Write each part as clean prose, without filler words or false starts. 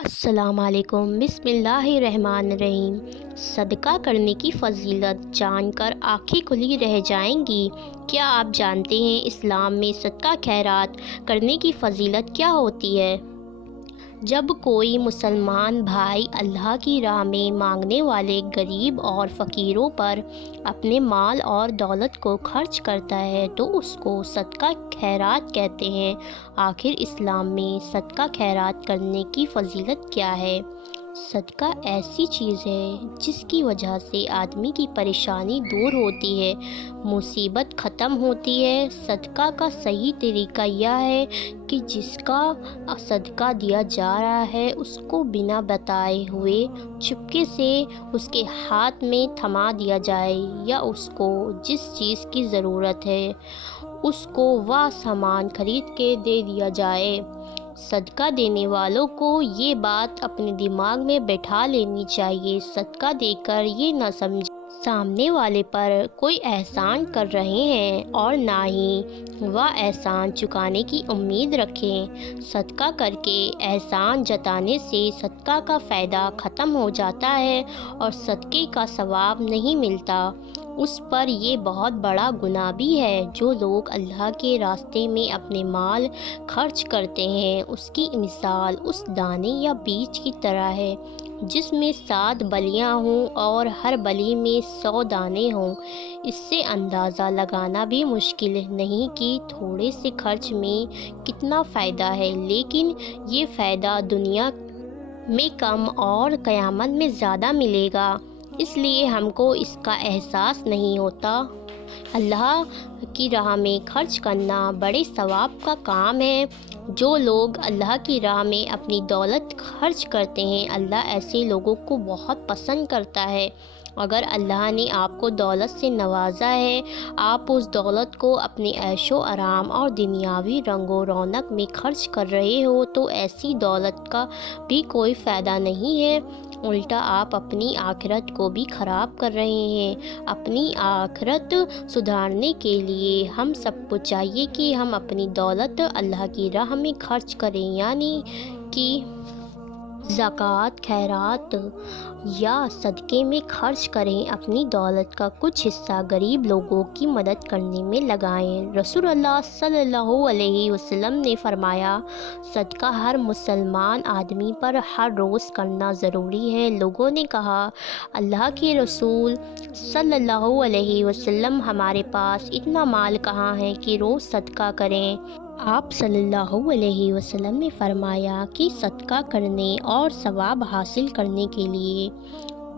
السلام علیکم، بسم اللہ الرحمن الرحیم۔ صدقہ کرنے کی فضیلت جان کر آنکھیں کھلی رہ جائیں گی۔ کیا آپ جانتے ہیں اسلام میں صدقہ خیرات کرنے کی فضیلت کیا ہوتی ہے؟ جب کوئی مسلمان بھائی اللہ کی راہ میں مانگنے والے غریب اور فقیروں پر اپنے مال اور دولت کو خرچ کرتا ہے تو اس کو صدقہ خیرات کہتے ہیں۔ آخر اسلام میں صدقہ خیرات کرنے کی فضیلت کیا ہے؟ صدقہ ایسی چیز ہے جس کی وجہ سے آدمی کی پریشانی دور ہوتی ہے، مصیبت ختم ہوتی ہے۔ صدقہ کا صحیح طریقہ یہ ہے کہ جس کا صدقہ دیا جا رہا ہے اس کو بنا بتائے ہوئے چپکے سے اس کے ہاتھ میں تھما دیا جائے، یا اس کو جس چیز کی ضرورت ہے اس کو وہ سامان خرید کے دے دیا جائے۔ صدقہ دینے والوں کو یہ بات اپنے دماغ میں بٹھا لینی چاہیے، صدقہ دے کر یہ نہ سمجھیں سامنے والے پر کوئی احسان کر رہے ہیں، اور نہ ہی وہ احسان چکانے کی امید رکھیں۔ صدقہ کر کے احسان جتانے سے صدقہ کا فائدہ ختم ہو جاتا ہے اور صدقے کا ثواب نہیں ملتا۔ اس پر یہ بہت بڑا گناہ بھی ہے۔ جو لوگ اللہ کے راستے میں اپنے مال خرچ کرتے ہیں اس کی مثال اس دانے یا بیج کی طرح ہے جس میں 7 بلیاں ہوں اور ہر بلی میں 100 دانے ہوں۔ اس سے اندازہ لگانا بھی مشکل نہیں کہ تھوڑے سے خرچ میں کتنا فائدہ ہے، لیکن یہ فائدہ دنیا میں کم اور قیامت میں زیادہ ملے گا، اس لیے ہم کو اس کا احساس نہیں ہوتا۔ اللہ کی راہ میں خرچ کرنا بڑے ثواب کا کام ہے۔ جو لوگ اللہ کی راہ میں اپنی دولت خرچ کرتے ہیں، اللہ ایسے لوگوں کو بہت پسند کرتا ہے۔ اگر اللہ نے آپ کو دولت سے نوازا ہے، آپ اس دولت کو اپنے عیش و آرام اور دنیاوی رنگ و رونق میں خرچ کر رہے ہو تو ایسی دولت کا بھی کوئی فائدہ نہیں ہے، الٹا آپ اپنی آخرت کو بھی خراب کر رہے ہیں۔ اپنی آخرت سدھارنے کے لیے ہم سب کو چاہیے کہ ہم اپنی دولت اللہ کی راہ میں خرچ کریں، یعنی کہ زکوٰۃ، خیرات یا صدقے میں خرچ کریں۔ اپنی دولت کا کچھ حصہ غریب لوگوں کی مدد کرنے میں لگائیں۔ رسول اللہ صلی اللہ علیہ وسلم نے فرمایا، صدقہ ہر مسلمان آدمی پر ہر روز کرنا ضروری ہے۔ لوگوں نے کہا، اللہ کے رسول صلی اللہ علیہ وسلم، ہمارے پاس اتنا مال کہاں ہے کہ روز صدقہ کریں؟ آپ صلی اللہ علیہ وسلم نے فرمایا کہ صدقہ کرنے اور ثواب حاصل کرنے کے لیے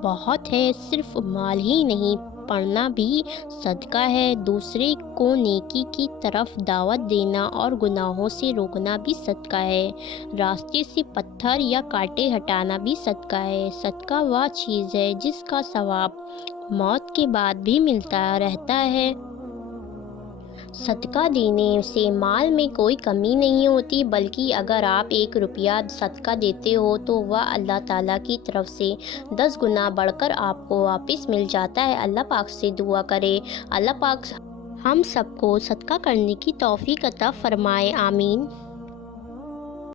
بہت ہے، صرف مال ہی نہیں، پڑھنا بھی صدقہ ہے، دوسرے کو نیکی کی طرف دعوت دینا اور گناہوں سے روکنا بھی صدقہ ہے، راستے سے پتھر یا کانٹے ہٹانا بھی صدقہ ہے۔ صدقہ وہ چیز ہے جس کا ثواب موت کے بعد بھی ملتا رہتا ہے۔ صدقہ دینے سے مال میں کوئی کمی نہیں ہوتی، بلکہ اگر آپ 1 روپیہ صدقہ دیتے ہو تو وہ اللہ تعالیٰ کی طرف سے 10 گنا بڑھ کر آپ کو واپس مل جاتا ہے۔ اللہ پاک سے دعا کریں، اللہ پاک ہم سب کو صدقہ کرنے کی توفیق عطا فرمائے، آمین۔